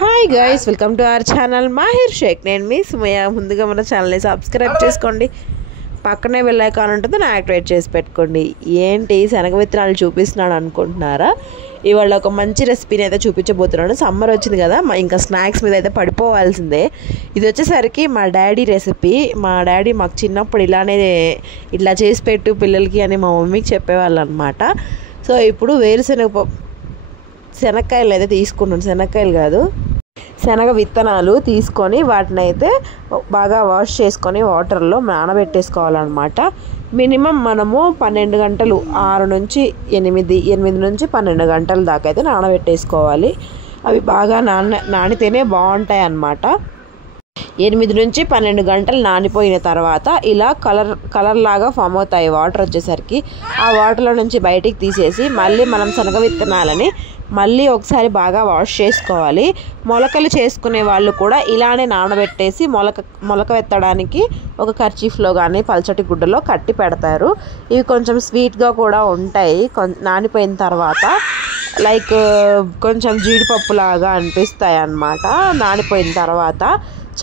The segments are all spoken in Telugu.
Hi guys, welcome to our channel Mahir Sheikh. నేను మీ సుమయ్య. ముందుగా మన ఛానల్ని సబ్స్క్రైబ్ చేసుకోండి, పక్కనే బెల్ ఐకాన్ ఉంటుంది, నా యాక్టివేట్ చేసి పెట్టుకోండి. ఏంటి శనగ విత్తనాలు చూపిస్తున్నాను అనుకుంటున్నారా? ఇవాళ ఒక మంచి రెసిపీని అయితే చూపించబోతున్నాను. సమ్మర్ వచ్చింది కదా, ఇంకా స్నాక్స్ మీద అయితే పడిపోవాల్సిందే. ఇది వచ్చేసరికి మా డాడీ రెసిపీ. మా డాడీ మాకు చిన్నప్పుడు ఇట్లా చేసి పెట్టు పిల్లలకి అని మా మమ్మీకి చెప్పేవాళ్ళు అనమాట. సో ఇప్పుడు శనక్కాయలు అయితే తీసుకున్నాను, శనక్కాయలు కాదు శనగ విత్తనాలు తీసుకొని వాటిని అయితే బాగా వాష్ చేసుకొని వాటర్లో నానబెట్టేసుకోవాలన్నమాట. మినిమం మనము 12 గంటలు, 6 నుంచి 8 నుంచి 12 గంటల దాకా అయితే నానబెట్టేసుకోవాలి. అవి బాగా నానితేనే బాగుంటాయి అన్నమాట. 8 నుంచి 12 గంటలు నానిపోయిన తర్వాత ఇలా కలర్ లాగా ఫామ్ అవుతాయి వాటర్ వచ్చేసరికి. ఆ వాటర్లో నుంచి బయటికి తీసేసి మళ్ళీ మనం శనగ విత్తనాలని మళ్ళీ ఒకసారి బాగా వాష్ చేసుకోవాలి. మొలకలు చేసుకునే వాళ్ళు కూడా ఇలానే నానబెట్టేసి మొలక ఎత్తడానికి ఒక కర్చీఫ్లో కానీ పల్చటి గుడ్డలో కట్టి పెడతారు. ఇవి కొంచెం స్వీట్గా కూడా ఉంటాయి. నానిపోయిన తర్వాత లైక్ కొంచెం జీడిపప్పు లాగా అనిపిస్తాయి అన్నమాట. నానిపోయిన తర్వాత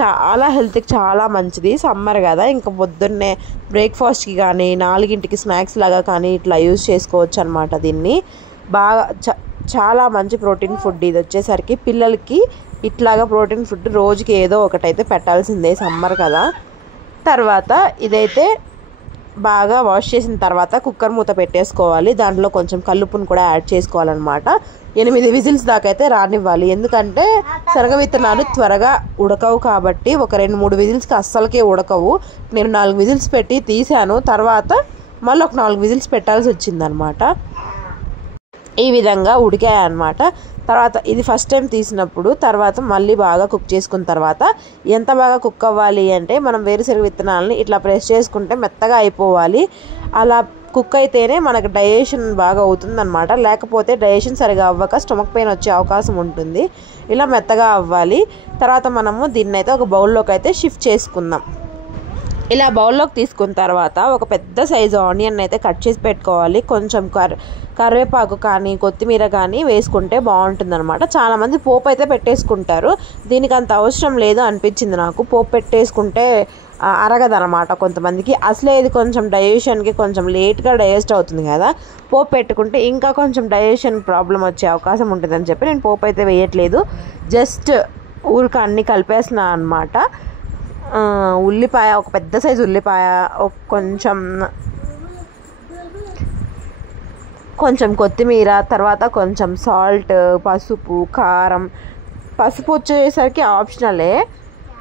చాలా హెల్త్కి చాలా మంచిది. సమ్మర్ కదా, ఇంకా పొద్దున్నే బ్రేక్ఫాస్ట్కి కానీ 4ంటికి స్నాక్స్ లాగా కానీ ఇట్లా యూజ్ చేసుకోవచ్చు అనమాట. దీన్ని బాగా చాలా మంచి ప్రోటీన్ ఫుడ్ ఇది వచ్చేసరికి. పిల్లలకి ఇట్లాగా ప్రోటీన్ ఫుడ్ రోజుకి ఏదో ఒకటైతే పెట్టాల్సిందే, సమ్మర్ కదా. తర్వాత ఇదైతే బాగా వాష్ చేసిన తర్వాత కుక్కర్ మూత పెట్టేసుకోవాలి. దాంట్లో కొంచెం కల్లుప్పును కూడా యాడ్ చేసుకోవాలన్నమాట. 8 విజిల్స్ దాకా అయితే రానివ్వాలి. ఎందుకంటే శనగ విత్తనాలు త్వరగా ఉడకవు కాబట్టి ఒక 2-3 విజిల్స్కి అస్సలకే ఉడకవు. నేను 4 విజిల్స్ పెట్టి తీసాను. తర్వాత మళ్ళీ ఒక 4 విజిల్స్ పెట్టాల్సి వచ్చిందనమాట. ఈ విధంగా ఉడికాయి అన్నమాట. తర్వాత ఇది ఫస్ట్ టైం తీసినప్పుడు తర్వాత మళ్ళీ బాగా కుక్ చేసుకున్న తర్వాత ఎంత బాగా కుక్ అవ్వాలి అంటే మనం వేరుశనగ విత్తనాలని ఇట్లా ప్రెస్ చేసుకుంటే మెత్తగా అయిపోవాలి. అలా కుక్ అయితేనే మనకు డైజెషన్ బాగా అవుతుంది అనమాట. లేకపోతే డైజెషన్ సరిగా అవ్వక స్టమక్ పెయిన్ వచ్చే అవకాశం ఉంటుంది. ఇలా మెత్తగా అవ్వాలి. తర్వాత మనము దీన్ని అయితే ఒక బౌల్లోకి అయితే షిఫ్ట్ చేసుకుందాం. ఇలా బౌల్లోకి తీసుకున్న తర్వాత ఒక పెద్ద సైజు ఆనియన్ అయితే కట్ చేసి పెట్టుకోవాలి. కొంచెం కరివేపాకు కానీ కొత్తిమీర కానీ వేసుకుంటే బాగుంటుంది అనమాట. చాలామంది పోపు అయితే పెట్టేసుకుంటారు. దీనికి అంత అవసరం లేదు అనిపించింది నాకు. పోపు పెట్టేసుకుంటే అరగదనమాట కొంతమందికి. అసలే ఇది కొంచెం డైజెషన్కి కొంచెం లేట్గా డైజెస్ట్ అవుతుంది కదా. పోపు పెట్టుకుంటే ఇంకా కొంచెం డైజెషన్ ప్రాబ్లం వచ్చే అవకాశం ఉంటుందని చెప్పి నేను పోపు అయితే వేయట్లేదు. జస్ట్ ఊరికి అన్నీ కలిపేస్తున్నాను అనమాట. ఉల్లిపాయ, ఒక పెద్ద సైజు ఉల్లిపాయ, కొంచెం కొత్తిమీర, తర్వాత కొంచెం సాల్ట్, పసుపు, కారం. పసుపు వచ్చేసరికి ఆప్షనలే,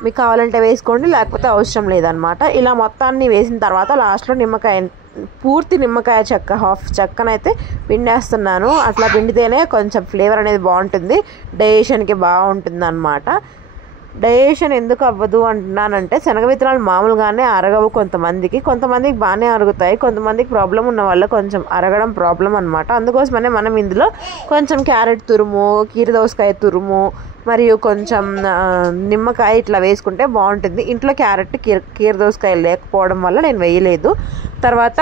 మీకు కావాలంటే వేసుకోండి, లేకపోతే అవసరం లేదనమాట. ఇలా మొత్తాన్ని వేసిన తర్వాత లాస్ట్లో పూర్తి నిమ్మకాయ చెక్క, హాఫ్ చెక్కనైతే పిండేస్తున్నాను. అట్లా పిండితేనే కొంచెం ఫ్లేవర్ అనేది బాగుంటుంది, డైజెషన్కి బాగుంటుంది అనమాట. డైజెషన్ ఎందుకు అవ్వదు అంటున్నానంటే శనగ విత్తనాలు మామూలుగానే అరగవు కొంతమందికి బాగానే అరుగుతాయి. కొంతమందికి ప్రాబ్లం ఉన్న వల్ల కొంచెం అరగడం ప్రాబ్లం అనమాట. అందుకోసమనే మనం ఇందులో కొంచెం క్యారెట్ తురుము, కీరదోసకాయ తురుము మరియు కొంచెం నిమ్మకాయ ఇట్లా వేసుకుంటే బాగుంటుంది. ఇంట్లో క్యారెట్ కీరదోసకాయ లేకపోవడం వల్ల నేను వేయలేదు. తర్వాత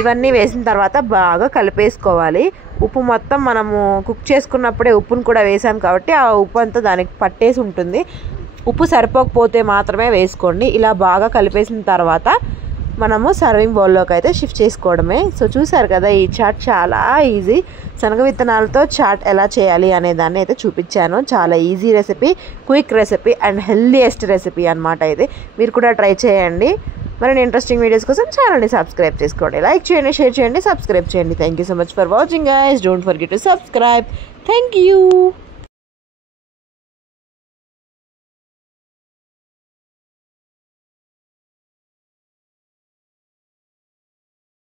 ఇవన్నీ వేసిన తర్వాత బాగా కలిపేసుకోవాలి. ఉప్పు మొత్తం మనము కుక్ చేసుకున్నప్పుడే ఉప్పును కూడా వేసాం కాబట్టి ఆ ఉప్పు అంతా దానికి పట్టేసి ఉంటుంది. ఉప్పు సరిపోకపోతే మాత్రమే వేసుకోండి. ఇలా బాగా కలిపేసిన తర్వాత మనము సర్వింగ్ బౌల్లోకి అయితే షిఫ్ట్ చేసుకోవడమే. సో చూసారు కదా, ఈ చాట్ చాలా ఈజీ. శనగ విత్తనాలతో చాట్ ఎలా చేయాలి అనే దాన్ని అయితే చూపించాను. చాలా easy recipe, quick recipe and healthiest recipe అనమాట ఇది. మీరు కూడా ట్రై చేయండి. మరిన్ని ఇంట్రెస్టింగ్ వీడియోస్ కోసం ఛానల్ని సబ్స్క్రైబ్ చేసుకోండి, లైక్ చేయండి, షేర్ చేయండి, సబ్స్క్రైబ్ చేయండి. Thank you so much for watching guys. Don't forget to subscribe. Thank you.